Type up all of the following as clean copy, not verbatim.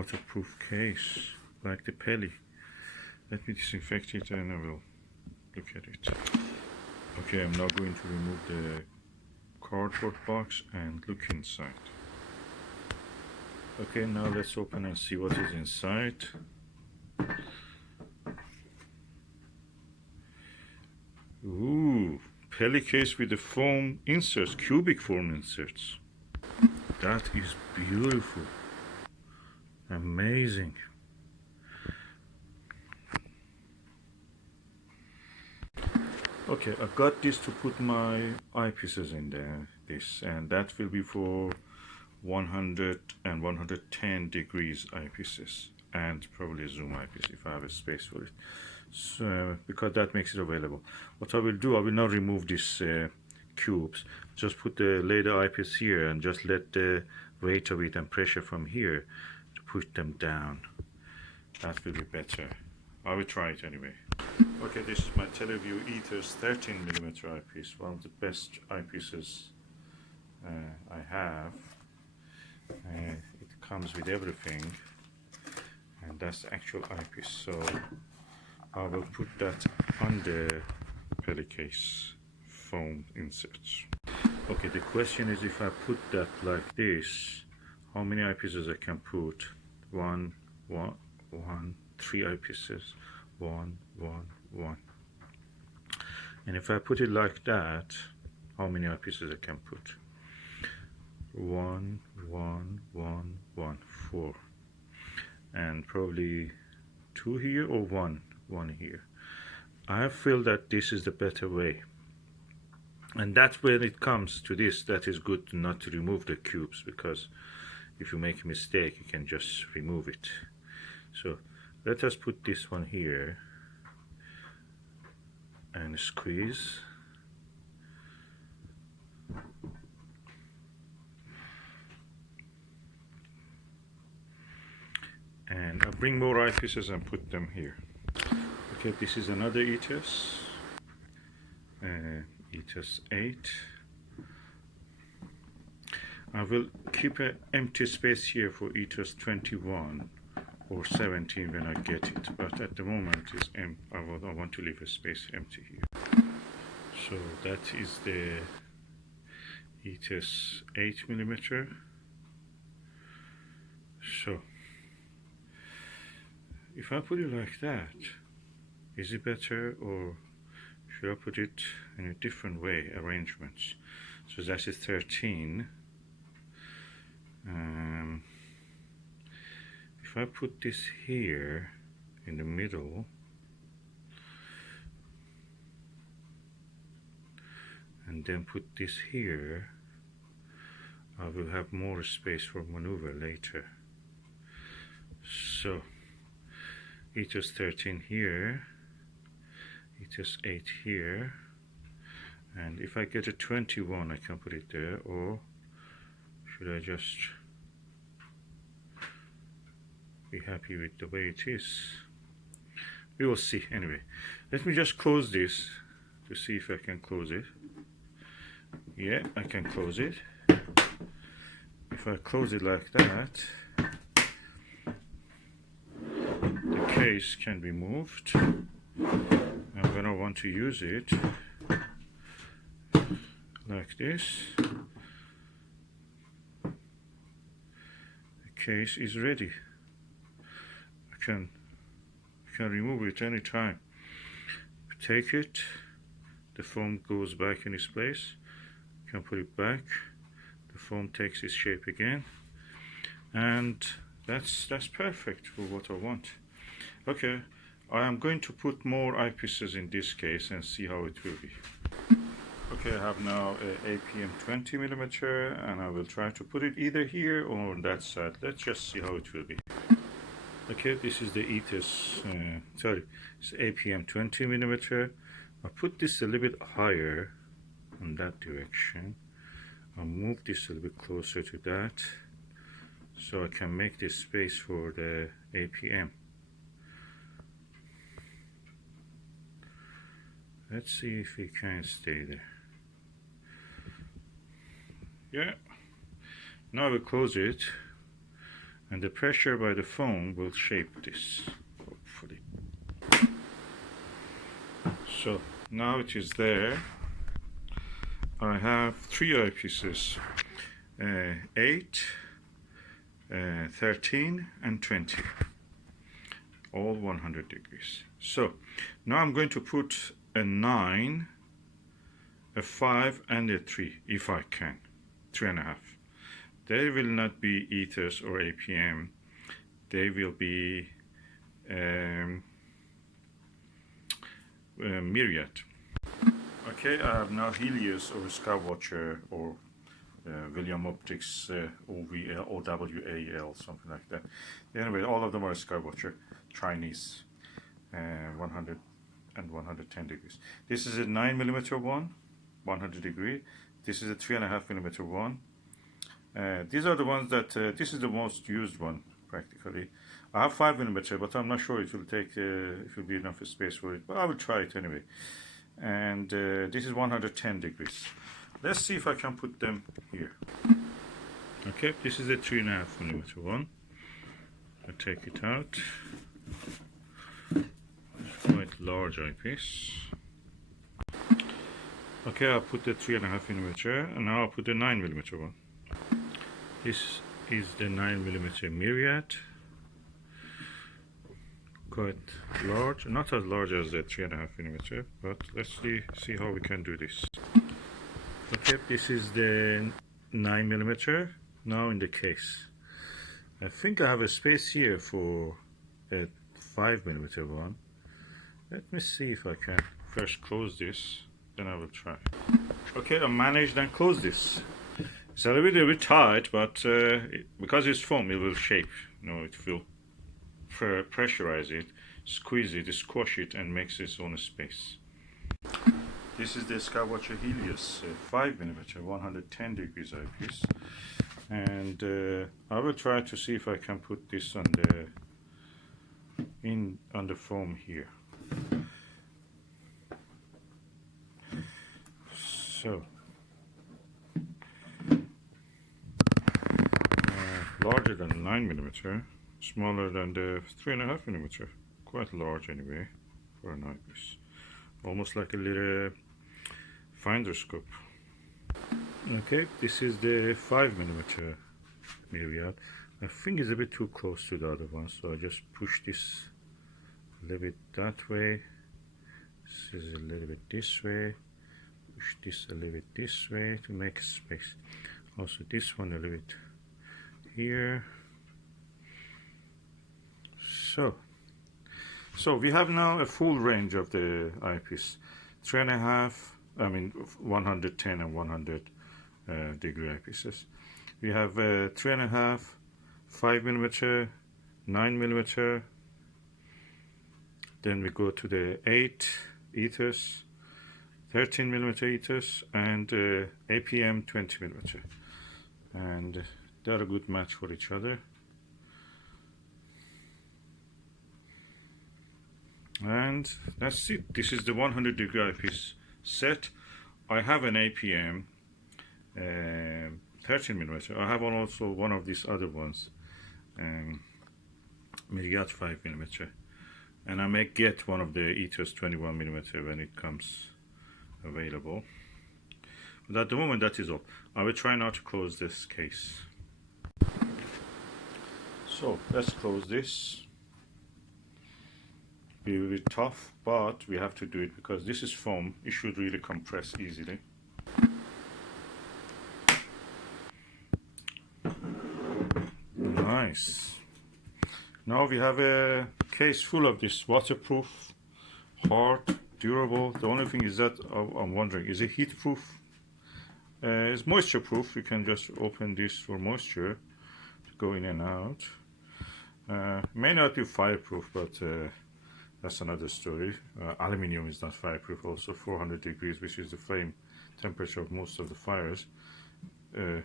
waterproof case like the Peli. Let me disinfect it and I will look at it. Okay, I'm now going to remove the cardboard box and look inside. Okay, now let's open and see what is inside. Ooh, Peli case with the foam inserts, cubic foam inserts. That is beautiful. Amazing. Okay, I got this to put my eyepieces in there, and that will be for 100 and 110 degrees eyepieces, and probably a zoom eyepiece if I have a space for it. So, because that makes it available. What I will do, I will not remove these cubes, just put the laser eyepiece here and just let the weight of it and pressure from here to push them down. That will be better. I will try it anyway. Okay, this is my Televue Ethos 13mm eyepiece, one of the best eyepieces I have. It comes with everything, and that's the actual eyepiece, so I will put that on the Peli case foam inserts. Okay, the question is, if I put that like this, how many eyepieces I can put? 3 eyepieces. 1, 1, 1. And if I put it like that, how many eyepieces I can put? 1, 1, 1, 1, 4. And probably 2 here or 1 here. I feel that this is the better way. And that's when it comes to this, that is good not to remove the cubes, because if you make a mistake you can just remove it. So let us put this one here and squeeze. And I'll bring more eyepieces and put them here. Okay, this is another Ethos. Ethos 8. I will keep an empty space here for Ethos 21 or 17 when I get it, but at the moment it's I want to leave a space empty here. So that is the Ethos 8mm. So if I put it like that, is it better, or should I put it in a different way, arrangements? So that is 13. If I put this here in the middle, and then put this here, I will have more space for maneuver later. So Ethos 13 here, Ethos 8 here, and if I get a 21 I can put it there, or should I just be happy with the way it is? We will see. Anyway, let me just close this to see if I can close it. Yeah, I can close it. If I close it like that, the case can be moved, and when I want to use it like this, the case is ready. I can remove it anytime. Take it, the foam goes back in its place. You can put it back, the foam takes its shape again, and that's perfect for what I want. Okay, I am going to put more eyepieces in this case and see how it will be. Okay, I have now a APM 20mm, and I will try to put it either here or on that side. Let's just see how it will be. Okay, this is the Ethos, it's APM 20mm. I'll put this a little bit higher in that direction. I'll move this a little bit closer to that, so I can make this space for the APM. Let's see if it can stay there. Yeah, now I will close it, and the pressure by the foam will shape this, hopefully. So now it is there. I have 3 eyepieces, 8, 13 and 20, all 100 degrees. So now I'm going to put a 9, a 5 and a 3 if I can, 3.5. They will not be Ethos or APM, they will be Myriad. Okay, I have now Helios or Skywatcher or William Optics OVL, OWAL, something like that. Anyway, all of them are Skywatcher, Chinese, 100 and 110 degrees. This is a 9mm one, 100 degree. This is a 3.5mm one. These are the ones that, this is the most used one practically. I have 5mm, but I'm not sure it will take, it will be enough space for it, but I will try it anyway. And this is 110 degrees. Let's see if I can put them here. Okay, this is a 3.5mm one. I take it out. It's quite large eyepiece. Okay, I'll put the 3.5mm, and now I'll put the 9mm one. This is the 9mm Myriad. Quite large, not as large as the 3.5mm, but let's see how we can do this. Okay, this is the 9mm now in the case. I think I have a space here for a 5mm one. Let me see if I can first close this, then I will try. Okay, I managed and closed this. It's a little bit tight, but because it's foam, it will shape. You know, it will pressurize it, squeeze it, squash it, and makes its own space. This is the Skywatcher Helios 5mm 110 degrees eyepiece, and I will try to see if I can put this on the foam here. So larger than 9mm, smaller than the 3.5mm, quite large anyway for an eyepiece, almost like a little finder scope. Okay, this is the 5mm Myriad. I think it's a bit too close to the other one, so I just push this a little bit that way, this is a little bit this way, push this a little bit this way to make space. Also this one a little bit here. So we have now a full range of the eyepiece, 3.5, I mean 110 and 100 degree eyepieces. We have 3.5, 5mm, 9mm, then we go to the 8 Ethos, 13mm Ethos, and APM 20mm, and they're a good match for each other. And that's it. This is the 100 degree eyepiece set. I have an APM 13mm. I have also one of these other ones, Myriad 5mm, and I may get one of the Ethos 21mm when it comes available. But at the moment, that is all. I will try now to close this case. So let's close this. Be a bit tough, but we have to do it because this is foam. It should really compress easily. Nice. Now we have a case full of this waterproof, hard, durable. The only thing is that I'm wondering, is it heat proof? It's moisture proof. You can just open this for moisture to go in and out. May not be fireproof, but that's another story. Aluminium is not fireproof. Also 400 degrees, which is the flame temperature of most of the fires, and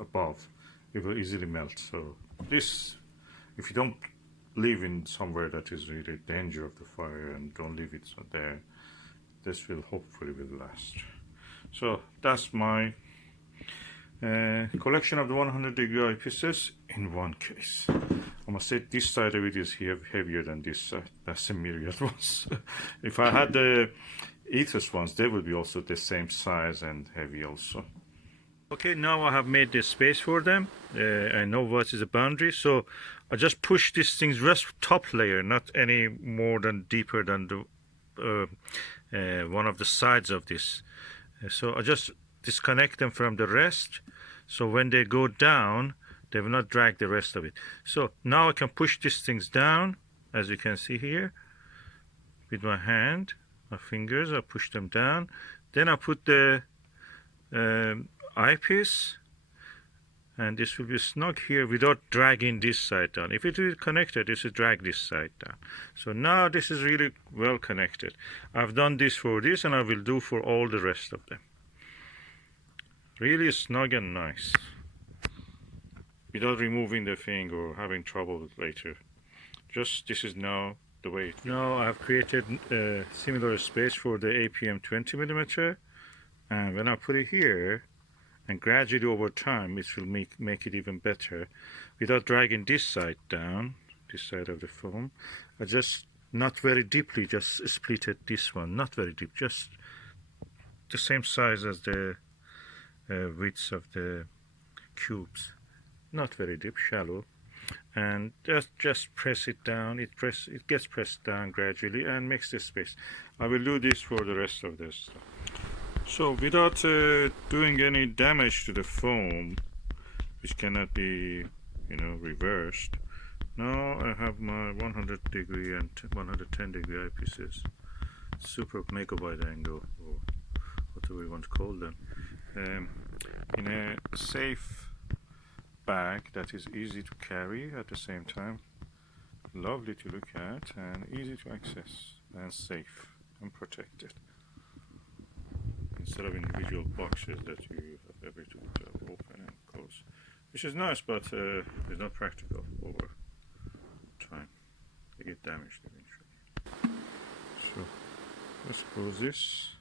above, it will easily melt. So this, if you don't live in somewhere that is really danger of the fire and don't leave it there, this will hopefully will last. So that's my Collection of the 100-degree eyepieces in one case. I must say this side of it is heavier than this side. That's the Myriad ones. If I had the Ethos ones, they would be also the same size and heavy also. Okay, now I have made the space for them. I know what is the boundary, so I just push these things just top layer, not any more than deeper than the one of the sides of this. So I just disconnect them from the rest, so when they go down they will not drag the rest of it. So now I can push these things down, as you can see here, with my hand, my fingers. I push them down, then I put the eyepiece, and this will be snug here without dragging this side down. If it is connected, this will drag this side down. So now this is really well connected. I've done this for this, and I will do for all the rest of them. Really snug and nice, without removing the thing or having trouble with later. Just this is now the way. Now I have created a similar space for the APM 20mm, and when I put it here, and gradually over time it will make it even better without dragging this side down, this side of the foam. I just, not very deeply, just splitted this one, not very deep, just the same size as the width of the cubes, not very deep, shallow, and just press it down. It gets pressed down gradually and makes the space. I will do this for the rest of this. So without doing any damage to the foam, which cannot be, reversed, now I have my 100-degree and 110-degree eyepieces, super mega wide angle, or whatever you want to call them, in a safe bag that is easy to carry at the same time, lovely to look at and easy to access, and safe and protected, instead of individual boxes that you have every to open and close, which is nice, but it's not practical over time. They get damaged eventually. So let's close this.